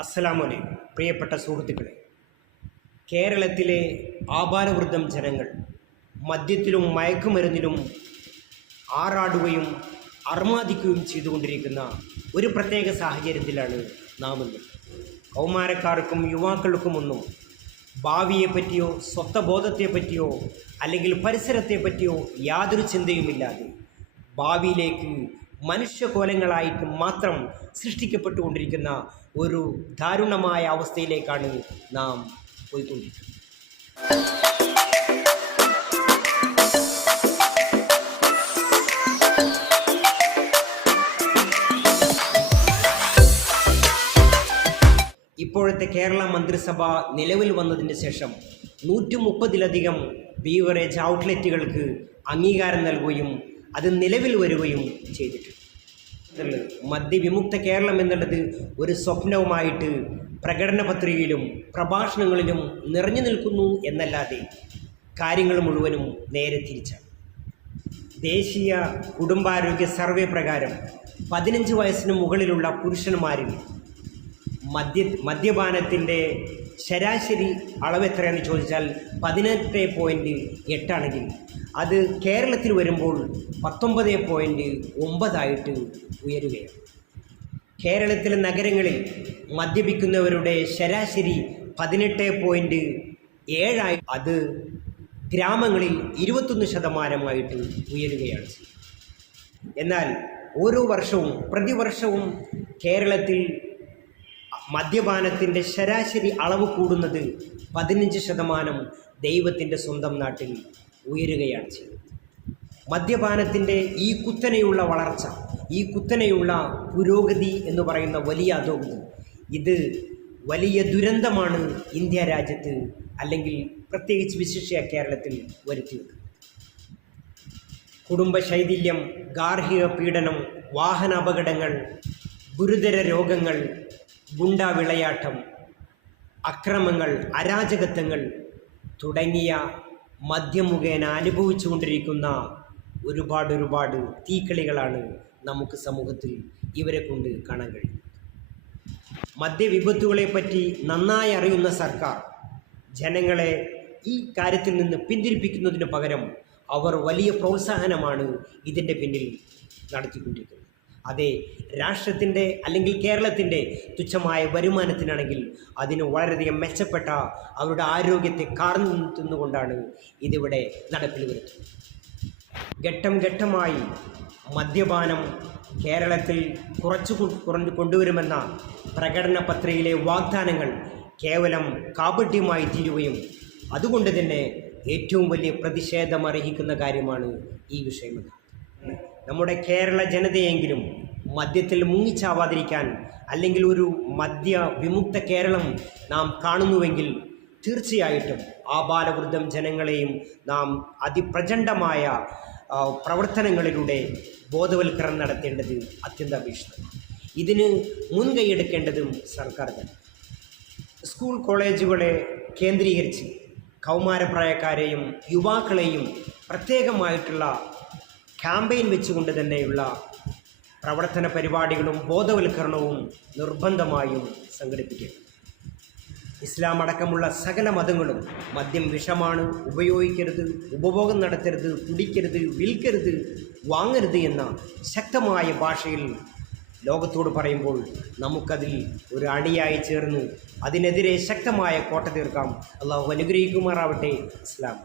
അസ്സലാമലൈക്കും പ്രിയപ്പെട്ട സുഹൃത്തുക്കളെ, കേരളത്തിലെ ആബാലവൃദ്ധം ജനങ്ങൾ മദ്യത്തിലും മയക്കുമരുന്നിലും ആറാടുകയും അർമാദിക്കുകയും ചെയ്തുകൊണ്ടിരിക്കുന്ന ഒരു പ്രത്യേക സാഹചര്യത്തിലാണ് നാം ഇന്ന്. കൗമാരക്കാർക്കും യുവാക്കൾക്കുമൊന്നും ഭാവിയെപ്പറ്റിയോ സ്വത്വബോധത്തെപ്പറ്റിയോ അല്ലെങ്കിൽ പരിസരത്തെപ്പറ്റിയോ യാതൊരു ചിന്തയുമില്ലാതെ ഭാവിയിലേക്ക് മനുഷ്യകോലങ്ങളായിട്ട് മാത്രം സൃഷ്ടിക്കപ്പെട്ടുകൊണ്ടിരിക്കുന്ന ഒരു ദാരുണമായ അവസ്ഥയിലേക്കാണ് നാം പോയിക്കൊണ്ടിരിക്കുന്നത്. ഇപ്പോഴത്തെ കേരള മന്ത്രിസഭ നിലവിൽ വന്നതിന് ശേഷം 130-ലധികം ബീവറേജ് ഔട്ട്ലെറ്റുകൾക്ക് അംഗീകാരം നൽകുകയും അത് നിലവിൽ വരികയും ചെയ്തിട്ടുണ്ട്. മദ്യവിമുക്ത കേരളം എന്നുള്ളത് ഒരു സ്വപ്നവുമായിട്ട് പ്രകടന പത്രികയിലും പ്രഭാഷണങ്ങളിലും നിറഞ്ഞു നിൽക്കുന്നു എന്നല്ലാതെ കാര്യങ്ങൾ മുഴുവനും നേരെ തിരിച്ചാണ്. ദേശീയ കുടുംബാരോഗ്യ സർവേ പ്രകാരം 15 വയസ്സിന് മുകളിലുള്ള പുരുഷന്മാരിൽ മദ്യപാനത്തിൻ്റെ ശരാശരി അളവ് എത്രയാണെന്ന് ചോദിച്ചാൽ 18.8 ആണെങ്കിൽ അത് കേരളത്തിൽ വരുമ്പോൾ 19.9 ഉയരുകയാണ്. കേരളത്തിലെ നഗരങ്ങളിൽ മദ്യപിക്കുന്നവരുടെ ശരാശരി 18.7 അത് ഗ്രാമങ്ങളിൽ 21% ഉയരുകയാണ്. എന്നാൽ ഓരോ വർഷവും പ്രതിവർഷവും കേരളത്തിൽ മദ്യപാനത്തിൻ്റെ ശരാശരി അളവ് കൂടുന്നത് 15% ദൈവത്തിൻ്റെ സ്വന്തം നാട്ടിൽ ഉയരുകയാണ് ചെയ്യുന്നത്. മദ്യപാനത്തിൻ്റെ ഈ കുത്തനെയുള്ള വളർച്ച, ഈ കുത്തനെയുള്ള പുരോഗതി എന്ന് പറയുന്ന വലിയ അധോഗതി, ഇത് വലിയ ദുരന്തമാണ് ഇന്ത്യ രാജ്യത്ത് അല്ലെങ്കിൽ പ്രത്യേകിച്ച് വിശിഷ്യ കേരളത്തിൽ വരുത്തിയത്. കുടുംബശൈഥില്യം, ഗാർഹിക പീഡനം, വാഹന അപകടങ്ങൾ, ഗുരുതര രോഗങ്ങൾ, ഗുണ്ടാ വിളയാട്ടം, അക്രമങ്ങൾ, അരാജകത്വങ്ങൾ തുടങ്ങിയ മദ്യം മുഖേന അനുഭവിച്ചുകൊണ്ടിരിക്കുന്ന ഒരുപാട് തീക്കളികളാണ് നമുക്ക് സമൂഹത്തിൽ ഇവരെ കൊണ്ട് കാണാൻ കഴിയും. മദ്യവിപത്തുകളെപ്പറ്റി നന്നായി അറിയുന്ന സർക്കാർ ജനങ്ങളെ ഈ കാര്യത്തിൽ നിന്ന് പിന്തിരിപ്പിക്കുന്നതിന് പകരം അവർ വലിയ പ്രോത്സാഹനമാണ് ഇതിൻ്റെ പിന്നിൽ നടത്തിക്കൊണ്ടിരിക്കുന്നത്. അതെ, രാഷ്ട്രത്തിൻ്റെ അല്ലെങ്കിൽ കേരളത്തിൻ്റെ തുച്ഛമായ വരുമാനത്തിനാണെങ്കിൽ അതിന് വളരെയധികം മെച്ചപ്പെട്ട അവരുടെ ആരോഗ്യത്തെ കാർന്നു നിന്നുകൊണ്ടാണ് ഇതിവിടെ നടപ്പിൽ വരുത്തുന്നത്. ഘട്ടം ഘട്ടമായി മദ്യപാനം കേരളത്തിൽ കുറച്ചു കൊണ്ടുവരുമെന്ന പ്രകടന പത്രികയിലെ വാഗ്ദാനങ്ങൾ കേവലം കാപട്യമായി തീരുകയും അതുകൊണ്ട് തന്നെ ഏറ്റവും വലിയ പ്രതിഷേധമർഹിക്കുന്ന കാര്യമാണ് ഈ വിഷയം. നമ്മുടെ കേരള ജനതയെങ്കിലും മദ്യത്തിൽ മുങ്ങിച്ചാവാതിരിക്കാൻ അല്ലെങ്കിൽ ഒരു മദ്യ വിമുക്ത കേരളം നാം കാണുന്നുവെങ്കിൽ തീർച്ചയായിട്ടും ആബാലവൃദ്ധം ജനങ്ങളെയും നാം അതിപ്രചണ്ഡമായ പ്രവർത്തനങ്ങളിലൂടെ ബോധവൽക്കരണം നടത്തേണ്ടത് അത്യന്താപേക്ഷിതമാണ്. ഇതിന് മുൻകൈയെടുക്കേണ്ടതും സർക്കാർ തന്നെ. സ്കൂൾ കോളേജുകളെ കേന്ദ്രീകരിച്ച് കൗമാരപ്രായക്കാരെയും യുവാക്കളെയും പ്രത്യേകമായിട്ടുള്ള ക്യാമ്പയിൻ വെച്ചുകൊണ്ട് തന്നെയുള്ള പ്രവർത്തന പരിപാടികളും ബോധവൽക്കരണവും നിർബന്ധമായും സംഘടിപ്പിക്കണം. ഇസ്ലാം അടക്കമുള്ള സകല മതങ്ങളും മദ്യം വിഷമാണ്, ഉപയോഗിക്കരുത്, ഉപഭോഗം നടത്തരുത്, കുടിക്കരുത്, വിൽക്കരുത്, വാങ്ങരുത് എന്ന ശക്തമായ ഭാഷയിൽ ലോകത്തോട് പറയുമ്പോൾ നമുക്കതിൽ ഒരു അണിയായി ചേർന്ന് അതിനെതിരെ ശക്തമായ കോട്ട തീർക്കാം. അള്ളാഹു അനുഗ്രഹിക്കുമാറാവട്ടെ. ഇസ്ലാം.